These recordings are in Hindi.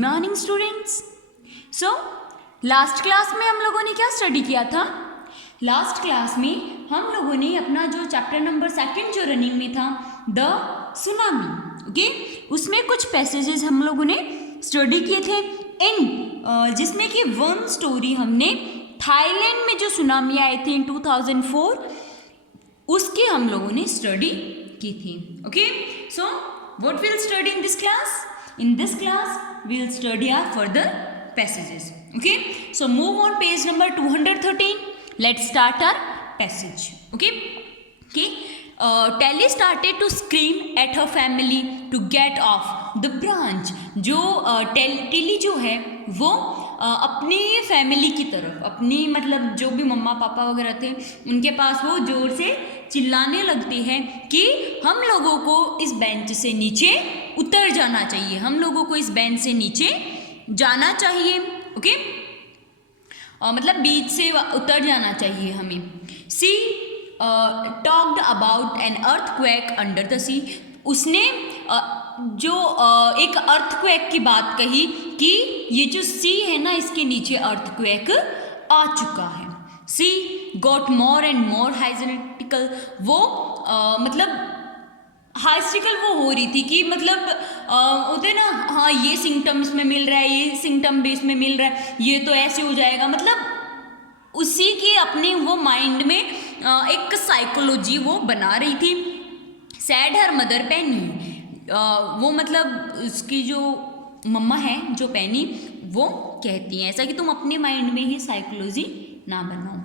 Morning students. So last class में हम लोगों ने क्या स्टडी किया था? लास्ट क्लास में हम लोगों ने अपना जो चैप्टर नंबर 2 जो रनिंग में था, द सुनामी, ओके, उसमें कुछ पैसेजेस हम लोगों ने स्टडी किए थे जिसमें कि वन स्टोरी हमने थाईलैंड में जो सुनामी आए थे इन 2004 उसकी हम लोगों ने स्टडी की थी। Okay, so what will study in this class? In this class, we will study our further passages. Okay, so move on page number 213. Let's start our passage. Okay, Telly started to scream at her family to get off the branch. जो टेली जो है वो अपनी फैमिली की तरफ, अपनी मतलब जो भी मम्मा पापा वगैरह थे उनके पास वो जोर से चिल्लाने लगती है कि हम लोगों को इस बेंच से नीचे उतर जाना चाहिए, हम लोगों को इस बेंच से नीचे जाना चाहिए। ओके, मतलब बीच से उतर जाना चाहिए हमें। She talked about an earthquake under the sea. उसने जो एक अर्थक्वेक की बात कही कि ये जो सी है ना, इसके नीचे अर्थक्वेक आ चुका है। सी गॉट मोर एंड मोर हाइस्टिकल। वो मतलब हाइस्टिकल वो हो रही थी कि मतलब होते ना, हाँ ये सिम्टम्स में मिल रहा है, ये सिम्टम भी इसमें मिल रहा है, ये तो ऐसे हो जाएगा, मतलब उसी की अपने वो माइंड में एक साइकोलॉजी वो बना रही थी। सैड हर मदर पेनी। वो मतलब उसकी जो मम्मा है, जो पेनी, वो कहती हैं ऐसा कि तुम अपने माइंड में ही साइकोलॉजी ना बनाओ।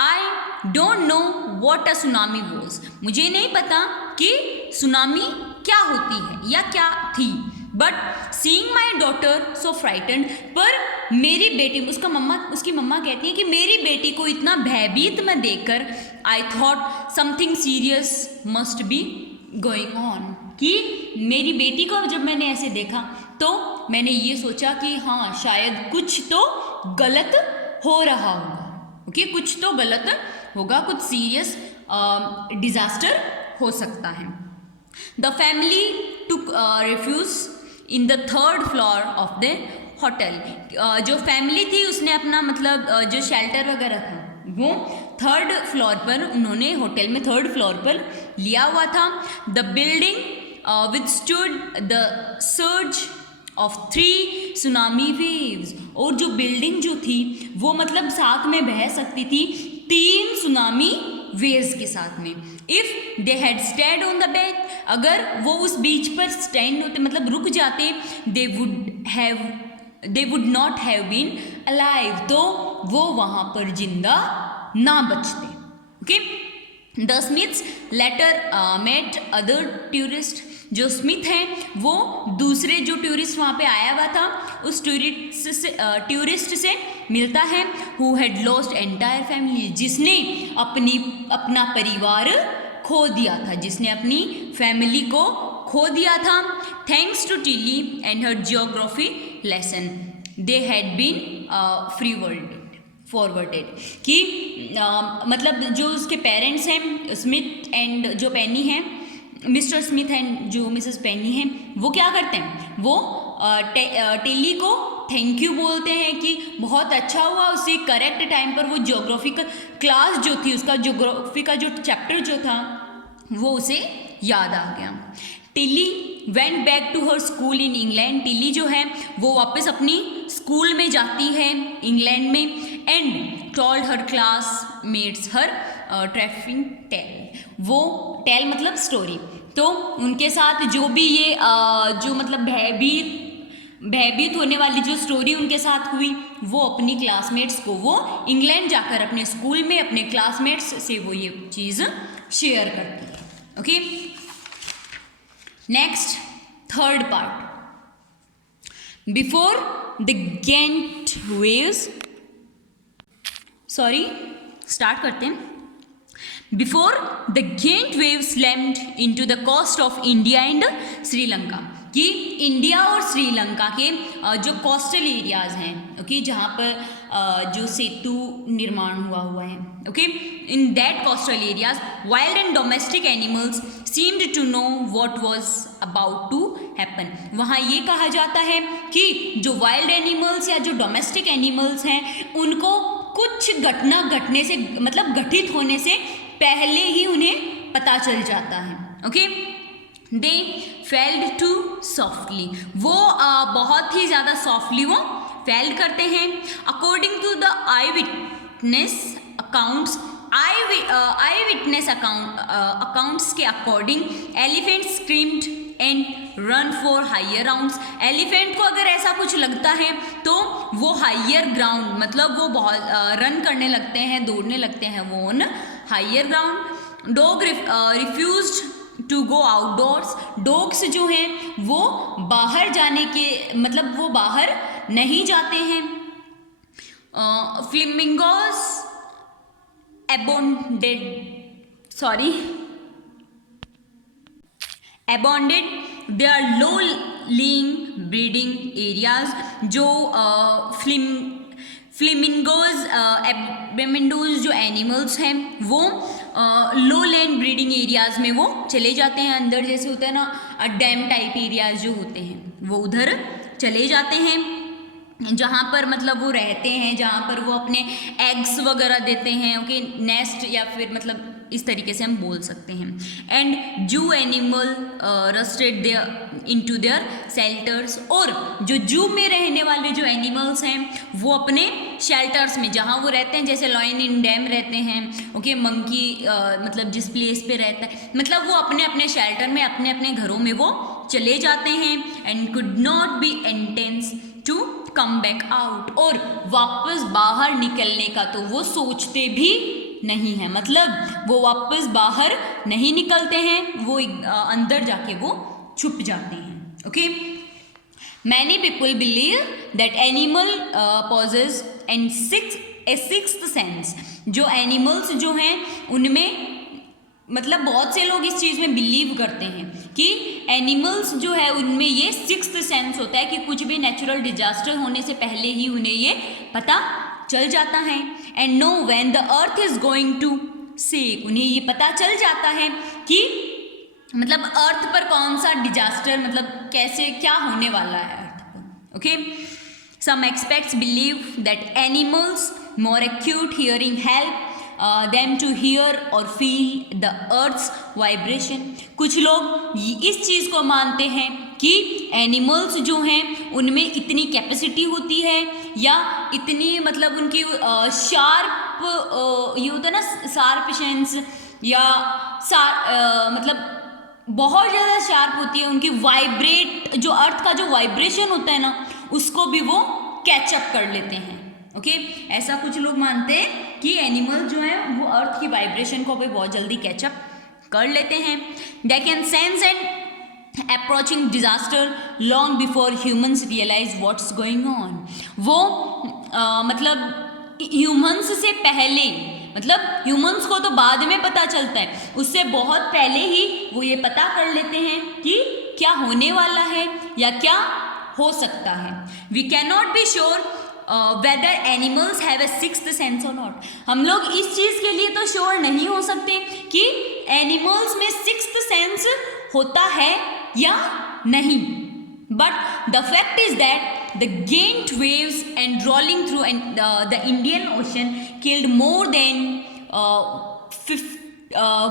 I don't know what a tsunami was. मुझे नहीं पता कि सुनामी क्या होती है या क्या थी। But seeing my daughter so frightened. पर मेरी बेटी, उसकी मम्मा कहती है कि मेरी बेटी को इतना भयभीत में देखकर I thought something serious must be going on. कि मेरी बेटी को जब मैंने ऐसे देखा तो मैंने ये सोचा कि हाँ शायद कुछ तो गलत हो रहा होगा। ओके, कुछ तो गलत होगा, कुछ सीरियस डिजास्टर हो सकता है। The family took refuge in the 3rd floor of the hotel. जो फैमिली थी उसने अपना मतलब जो शेल्टर वगैरह था वो 3rd फ्लोर पर, उन्होंने होटल में 3rd फ्लोर पर लिया हुआ था। The building withstood the surge of 3 tsunami waves। और जो बिल्डिंग जो थी वो मतलब साथ में बह सकती थी 3 सुनामी वेव्स के साथ में। If they had stand on the bank, अगर वो उस बीच पर स्टैंड होते मतलब रुक जाते, they would not have been alive, तो वो वहां पर जिंदा ना बचते। Okay, the Smiths later met other tourist. जो स्मिथ हैं वो दूसरे जो टूरिस्ट वहाँ पे आया हुआ था उस टूरिस्ट से मिलता है। Who had lost entire family, जिसने अपना परिवार खो दिया था, जिसने अपनी फैमिली को खो दिया था। Thanks to Tilly and her geography lesson they had been forwarded. कि मतलब जो उसके पेरेंट्स हैं स्मिथ एंड जो पेनी हैं, मिस्टर स्मिथ एंड जो मिसेस पेनी हैं, वो क्या करते हैं, वो टेली को थैंक यू बोलते हैं कि बहुत अच्छा हुआ उसे करेक्ट टाइम पर वो ज्योग्राफी का क्लास जो थी, उसका ज्योग्राफी का जो चैप्टर जो था वो उसे याद आ गया। Tilly went back to her school in England. Tilly जो है वो वापस अपनी स्कूल में जाती है इंग्लैंड में। And told her classmates her terrifying tale. वो टेल मतलब स्टोरी, तो उनके साथ जो भी ये जो मतलब भयभीत होने वाली जो स्टोरी उनके साथ हुई वो अपनी क्लासमेट्स को, वो इंग्लैंड जाकर अपने स्कूल में अपने क्लासमेट्स से वो ये चीज़ शेयर करती है। Okay, next 3rd part. Before the giant waves, start करते हैं। Before the Ghent wave slammed into the coast of India and Sri Lanka, कि इंडिया और श्रीलंका के जो कोस्टल एरियाज हैं, ओके, जहाँ पर जो सेतु निर्माण हुआ है, okay, in that coastal areas wild and domestic animals seemed to know what was about to happen. वहाँ ये कहा जाता है कि जो वाइल्ड एनिमल्स या जो डोमेस्टिक एनिमल्स हैं उनको कुछ घटना घटने से मतलब घटित होने से पहले ही उन्हें पता चल जाता है। Okay, they fled to softly, वो बहुत ही ज़्यादा सॉफ्टली वो फेल्ड करते हैं। According to the eye witness accounts, eye witness accounts के according elephant screamed and run for higher grounds. Elephant को अगर ऐसा कुछ लगता है तो वो हायर ग्राउंड मतलब वो बहुत रन करने लगते हैं, दौड़ने लगते हैं वो on higher ground. Dog refused to go outdoors, dogs जो हैं वो बाहर जाने के मतलब वो बाहर नहीं जाते हैं। Flamingos abandoned their low-lying breeding areas। जो फ्लेमिंगोज जो एनिमल्स हैं वो लो लैंड ब्रीडिंग एरियाज में वो चले जाते हैं अंदर, जैसे होता है ना डैम टाइप एरियाज जो होते हैं वो उधर चले जाते हैं, जहाँ पर मतलब वो रहते हैं, जहाँ पर वो अपने एग्स वगैरह देते हैं। ओके, नेस्ट या फिर मतलब इस तरीके से हम बोल सकते हैं। And zoo animal rushed their into their shelters, और जो जू में रहने वाले जो एनिमल्स हैं वो अपने शेल्टर्स में जहाँ वो रहते हैं, जैसे लॉयन इन डैम रहते हैं, ओके, मंकी मतलब जिस प्लेस पे रहता है मतलब वो अपने अपने शेल्टर में अपने अपने घरों में वो चले जाते हैं। And could not be intense to come back out, और वापस बाहर निकलने का तो वो सोचते भी नहीं है, मतलब वो वापस बाहर नहीं निकलते हैं, वो अंदर जाके वो छुप जाते हैं। Okay, many people believe that animal possess and sixth sense, जो एनिमल्स जो हैं उनमें मतलब बहुत से लोग इस चीज़ में बिलीव करते हैं कि एनिमल्स जो है उनमें ये सिक्स्थ सेंस होता है कि कुछ भी नेचुरल डिजास्टर होने से पहले ही उन्हें ये पता चल जाता है। And know when the earth is going to shake, उन्हें ये पता चल जाता है कि मतलब अर्थ पर कौन सा डिजास्टर मतलब कैसे क्या होने वाला है अर्थ पर। Okay, some experts believe that animals more acute hearing help them to hear or feel the earth's vibration। कुछ लोग इस चीज़ को मानते हैं कि एनिमल्स जो हैं उनमें इतनी कैपेसिटी होती है या इतनी मतलब उनकी शार्प ये होता है ना शार्प सेंस या मतलब बहुत ज़्यादा शार्प होती है उनकी वाइब्रेट, जो अर्थ का जो वाइब्रेशन होता है ना उसको भी वो कैचअप कर लेते हैं। ओके, ऐसा कुछ लोग मानते हैं कि एनिमल जो है वो अर्थ की वाइब्रेशन को भी बहुत जल्दी कैचअप कर लेते हैं। They can sense and approaching disaster long before humans realise what's going on. वो मतलब ह्यूमंस से पहले, मतलब ह्यूमंस को तो बाद में पता चलता है, उससे बहुत पहले ही वो ये पता कर लेते हैं कि क्या होने वाला है या क्या हो सकता है। We can not be sure whether animals have a sixth sense or not. हम लोग इस चीज़ के लिए तो श्योर नहीं हो सकते कि एनिमल्स में सिक्स्थ सेंस होता है या नहीं, but the fact is that the giant waves and rolling through the Indian Ocean killed more than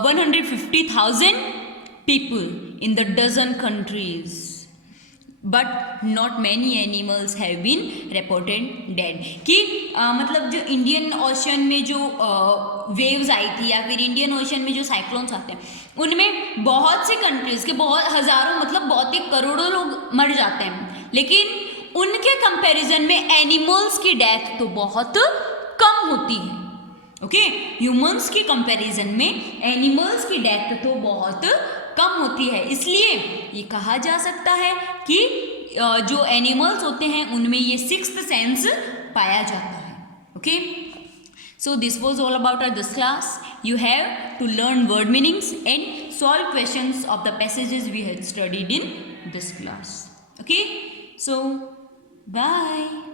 150,000 people in the dozen countries, but not many animals have been reported dead. कि मतलब जो इंडियन ओशन में जो वेव्स आई थी या फिर इंडियन ओशन में जो साइक्लोन्स आते हैं उनमें बहुत से कंट्रीज़ के बहुत हज़ारों मतलब बहुत ही करोड़ों लोग मर जाते हैं, लेकिन उनके कंपैरिजन में एनिमल्स की डेथ तो बहुत कम होती है। ओके, ह्यूमंस की कंपैरिजन में एनिमल्स की डेथ तो बहुत कम होती है, इसलिए ये कहा जा सकता है कि जो एनिमल्स होते हैं उनमें ये सिक्स्थ सेंस पाया जाता है। Okay, so this was all about our this class. You have to learn word meanings and solve questions of the passages we had studied in this class. Okay, so bye.